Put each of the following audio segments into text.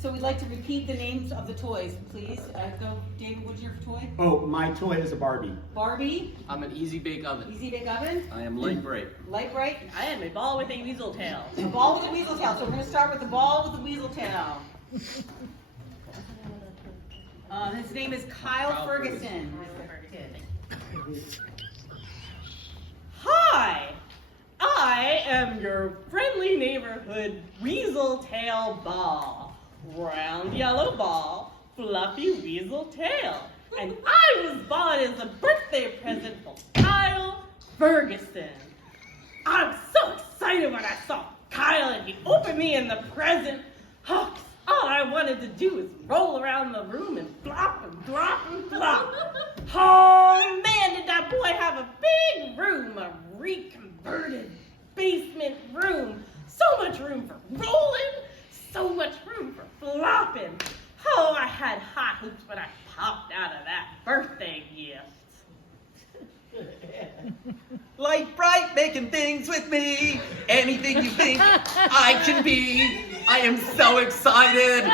So we'd like to repeat the names of the toys, please. Go, David, what's your toy? Oh, my toy is a Barbie. Barbie. I'm an Easy Bake Oven. Easy Bake Oven. I am Light Bright. Light Bright. I am a ball with a weasel tail. A ball with a weasel tail. So we're going to start with the ball with the weasel tail. His name is Kyle Ferguson. Hi, I am your friendly neighborhood weasel tail ball. Round yellow ball, fluffy weasel tail. And I was bought as a birthday present for Kyle Ferguson. I was so excited when I saw Kyle and he opened me in the present. Oh, all I wanted to do was roll around the room and flop and drop and flop. Oh man, did that boy have a big room, a reconverted basement room. So much room for rolling, so much room for flopping. Oh, I had high hopes when I popped out of that birthday gift. Light Bright, making things with me. Anything you think I can be. I am so excited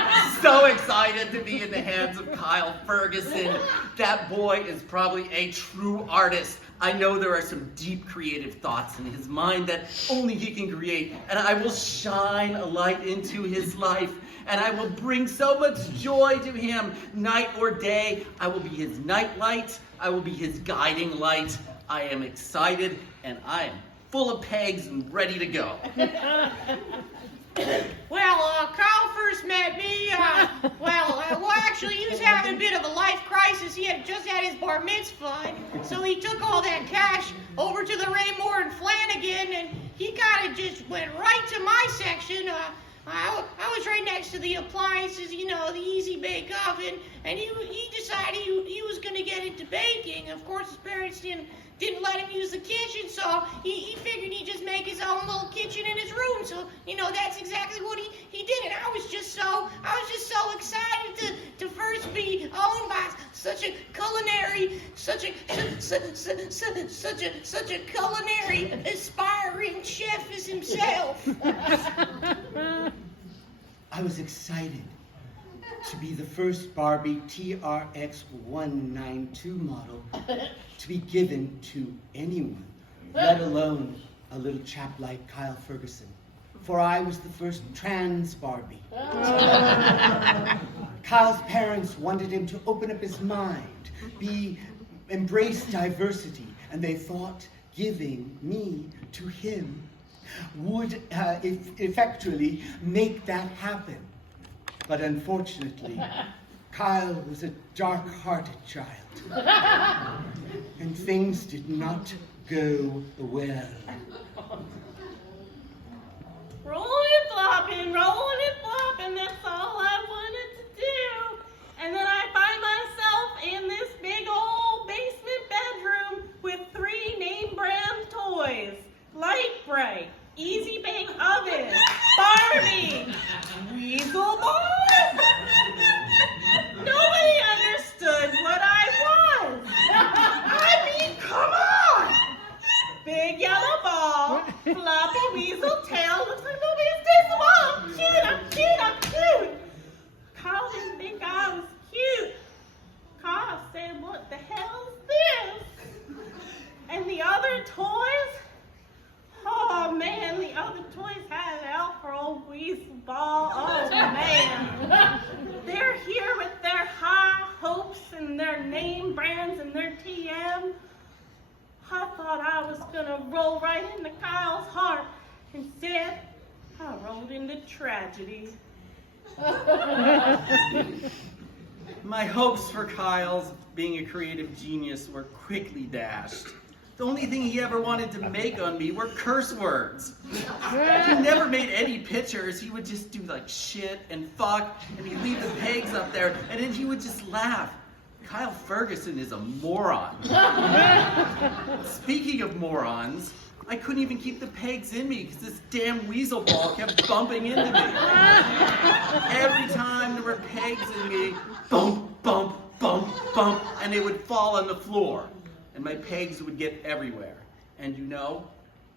to be in the hands of Kyle Ferguson. That boy is probably a true artist. I know there are some deep creative thoughts in his mind that only he can create, and I will shine a light into his life, and I will bring so much joy to him night or day. I will be his night light. I will be his guiding light. I am excited, and I am full of pegs and ready to go. Well, Kyle first met me, actually, he was having a bit of a life crisis. He had just had his bar mitzvah, so he took all that cash over to the Raymore and Flanagan, and he kind of just went right to my section. I was right next to the appliances, the Easy Bake Oven, and he decided he was going to get into baking. Of course, his parents didn't let him use the kitchen, so he figured he'd just make his own little kitchen in his room. So, that's exactly what he did. And I was just so excited to first be owned by such a culinary aspiring chef as himself. I was excited to be the first Barbie TRX 192 model to be given to anyone, let alone a little chap like Kyle Ferguson. For I was the first trans Barbie. Kyle's parents wanted him to open up his mind, embrace diversity, and they thought giving me to him would effectually make that happen. But unfortunately, Kyle was a dark-hearted child, and things did not go well. Rolling and flopping, that's all I wanted to do. And then I find myself in this big old basement bedroom with 3 name brand toys. Light Bright, Easy Bake Oven, Barbie, Weasel Ball. Nobody understood what I was. I mean, come on. Big yellow ball, floppy weasel tail, looks like nobody's taste of all. I'm cute. Kyle didn't think I was cute. Kyle said, what the hell is this? And the other toys? Oh man, the other toys had it out for old weasel ball. Oh man. They're here with their high hopes and their name brands and their TM. I thought I was gonna roll right into Kyle's heart. Instead, I rolled into tragedy. My hopes for Kyle's being a creative genius were quickly dashed. The only thing he ever wanted to make on me were curse words. He never made any pictures. He would just do like shit and fuck, and he'd leave the pegs up there, and then he would just laugh. Kyle Ferguson is a moron. Speaking of morons, I couldn't even keep the pegs in me because this damn weasel ball kept bumping into me. Every time there were pegs in me, bump, bump, bump, bump, and they would fall on the floor. And my pegs would get everywhere. And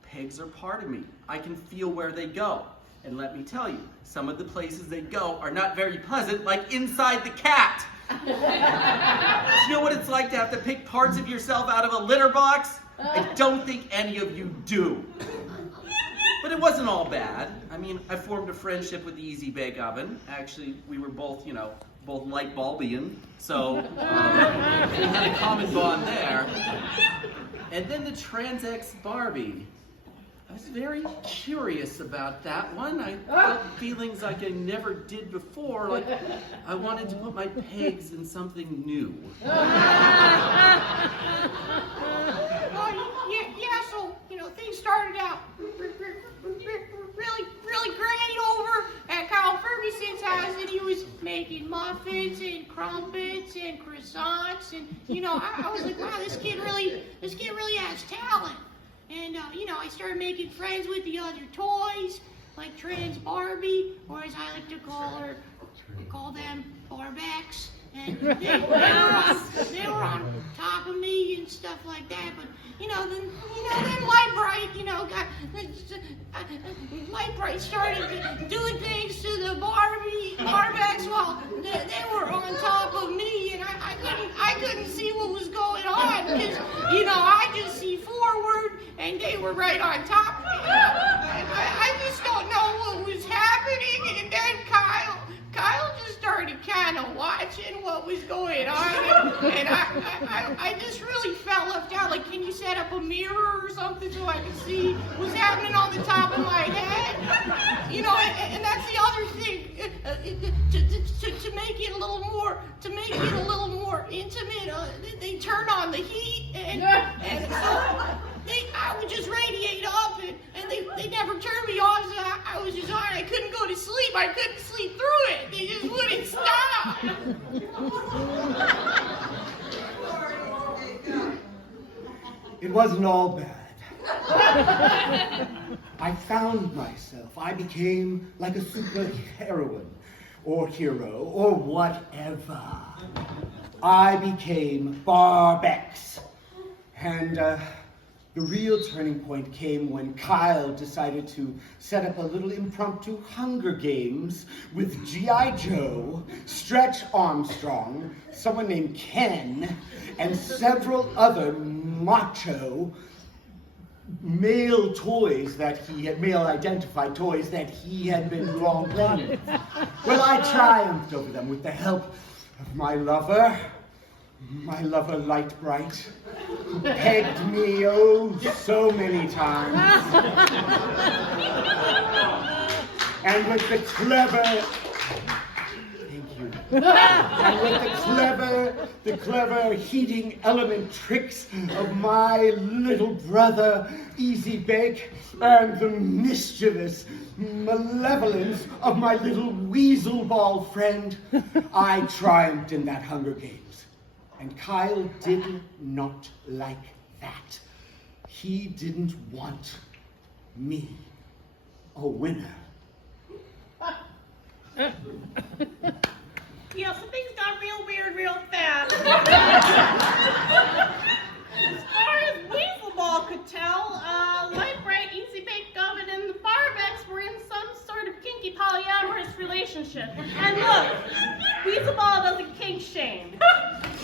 pegs are part of me. I can feel where they go. And let me tell you, some of the places they go are not very pleasant, like inside the cat. You know what it's like to have to pick parts of yourself out of a litter box? I don't think any of you do. But it wasn't all bad. I mean, I formed a friendship with the Easy Bake Oven. Actually, we were both, both light bulbian, so we had a common bond there. And then the Trans-X Barbie. I was very curious about that one. I felt feelings like I never did before, like I wanted to put my pegs in something new. So, things started out really great over at Kyle Ferguson's house, and he was making muffins and crumpets and croissants, and, I was like, wow, this kid really has talent. And, I started making friends with the other toys, like Trans Barbie, or as I like to call them, Barbex. And they were on top of me and stuff like that. But, then Light Bright, Light Bright started doing things to the Barbex while they were on top of me, and I couldn't see what was going on because, I just see forward and they were right on top of me. I just don't know what was happening, and then Kyle just started kind of watching what was going on, and I just really felt left out. Like, can you set up a mirror or something so I could see what's happening on the top of my head? And that's the other thing, to make it a little more intimate. They turn on the heat, and so I would just radiate up, and they never turned me off, so I was just on. I couldn't go to sleep. I couldn't sleep through it. They just wouldn't stop. It wasn't all bad. I found myself. I became like a superheroine, or hero, or whatever. I became Barbex. And the real turning point came when Kyle decided to set up a little impromptu Hunger Games with G.I. Joe, Stretch Armstrong, someone named Ken, and several other macho male identified toys that he had been long planning. Well, I triumphed over them with the help of my lover Light Bright, who pegged me so many times. And with the clever heating element tricks of my little brother Easy Bake and the mischievous malevolence of my little weasel ball friend, I triumphed in that Hunger Games. And Kyle did not like that. He didn't want me a winner. Yeah, so things got real weird real fast. As far as Weasel Ball could tell, Light Bright, Easy Bake Oven, and the Barbex were in some sort of kinky polyamorous relationship. And look, Weasel Ball doesn't kink shame.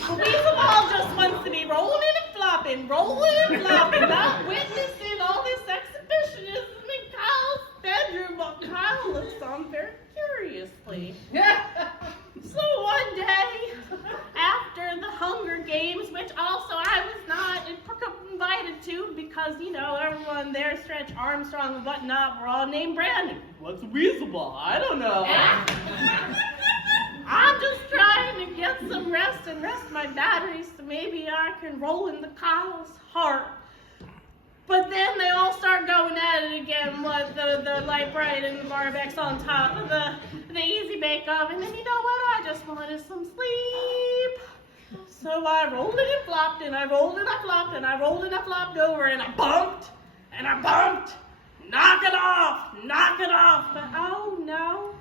Weasel Ball just wants to be rolling and flopping, not witnessing all this exhibitionism in Kyle's bedroom while Kyle looks on very curiously. So one day, after the Hunger Games, which also I was not invited to because, everyone there, Stretch Armstrong and whatnot, were all named Brandon. What's Weasel Ball? I don't know. I'm just trying to get some rest and rest my batteries so maybe I can roll into Kyle's heart. But then they all start going at it again with the Light Bright and the Barbex on top of the Easy Bake Oven. And you know what? I just wanted some sleep. So I rolled it and flopped, and I rolled and I flopped, and I rolled and I flopped over, and I bumped, and I bumped. Knock it off! But oh no.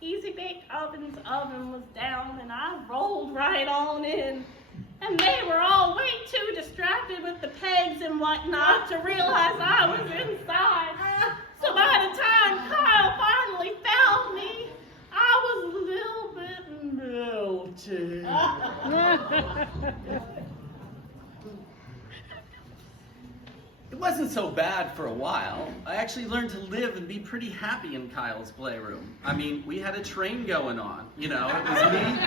Easy Bake Oven's oven was down, and I rolled right on in. And they were all way too distracted with the pegs and whatnot to realize I was inside. So by the time Kyle finally found me, I was a little bit melted. It wasn't so bad for a while. I actually learned to live and be pretty happy in Kyle's playroom. I mean, we had a train going on, you know. It was me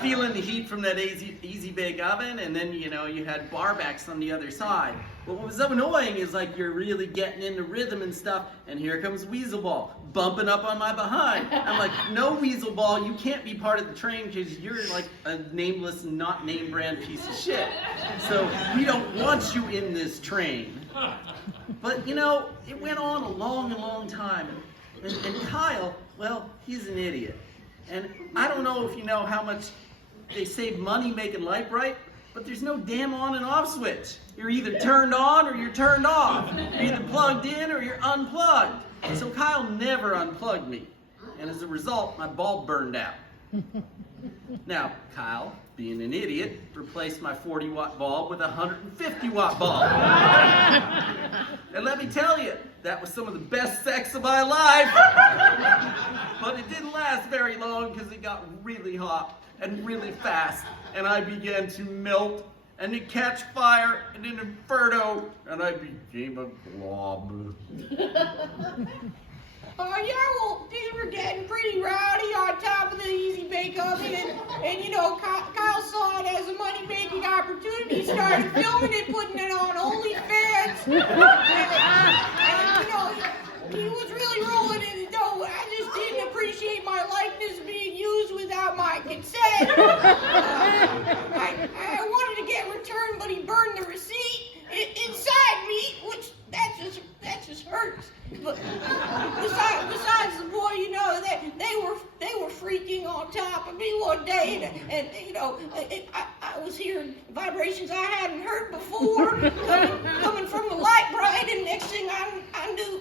feeling the heat from that easy bake oven, and then, you know, you had barbacks on the other side. But what was so annoying is, like, you're really getting into rhythm and stuff, and here comes Weaselball bumping up on my behind. I'm like, no, Weaselball, you can't be part of the train because you're like a nameless, not name brand piece of shit. So we don't want you in this train. But, you know, it went on a long time. And Kyle, well, he's an idiot. And I don't know if you know how much they save money making light bright, but there's no damn on and off switch. You're either turned on or you're turned off. You're either plugged in or you're unplugged. So Kyle never unplugged me. And as a result, my bulb burned out. Now, Kyle, being an idiot, replaced my 40-watt bulb with a 150-watt bulb. And let me tell you, that was some of the best sex of my life. But it didn't last very long because it got really hot and really fast, and I began to melt and to catch fire in an inferno, and I became a blob. Oh, yeah, well, things were getting pretty rowdy on top of the easy bake oven, and you know, Kyle saw it as a money-making opportunity, started filming it, putting it on OnlyFans, and, you know, he was really rolling in it, though. I just didn't appreciate my likeness being used without my consent. I wanted to get returned, but he burned the receipt inside me, which that just hurts. But besides the boy, you know, they were freaking on top of me one day, and you know, I was hearing vibrations I hadn't heard before coming from the light bright, and next thing I knew.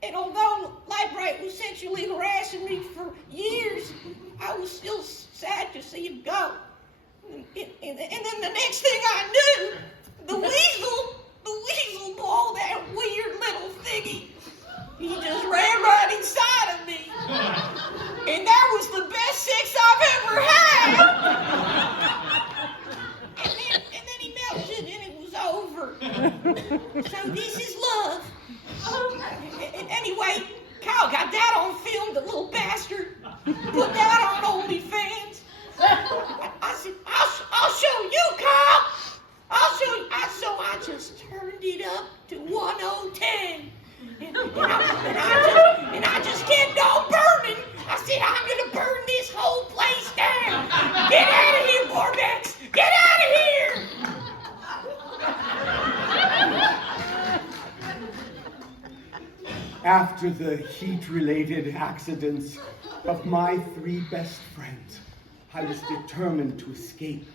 And although Light Bright was sexually harassing me for years, I was still sad to see him go. And then the next thing I knew, the weasel ball, that weird little thingy, he just ran right inside of me. And that was the best sex I've ever had. And then he melted and it was over. So this is love. Anyway, Kyle got that on film, the little bastard. Put that on OnlyFans. I said, I'll show you, Kyle. I'll show you. So I just turned it up to 1010. And I just kept on burning. I said, I'm going to burn this whole place down. Get out of here, Borbex. Get out of here. After the heat-related accidents of my 3 best friends, I was determined to escape.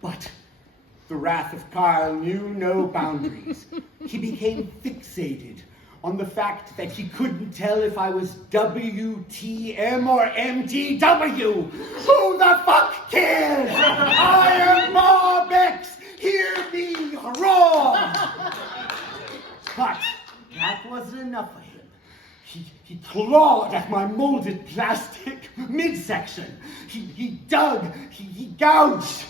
But the wrath of Kyle knew no boundaries. He became fixated on the fact that he couldn't tell if I was WTM or MTW. Who the fuck cares? I am Mob X. Hear me roar. But that wasn't enough for him. He clawed at my molded plastic midsection. He dug, he gouged,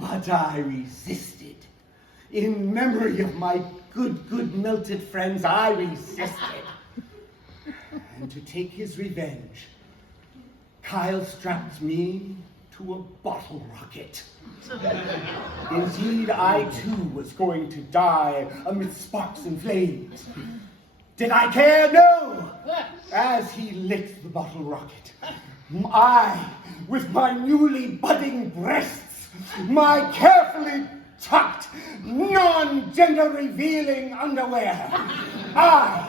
but I resisted. In memory of my good melted friends, I resisted. And to take his revenge, Kyle strapped me to a bottle rocket. Indeed, I too was going to die amid sparks and flames. Did I care? No! As he lit the bottle rocket, I, with my newly budding breasts, my carefully tucked, non-gender revealing underwear, I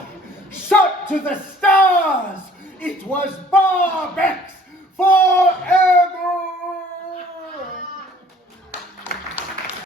shot to the stars. It was Bob X forever!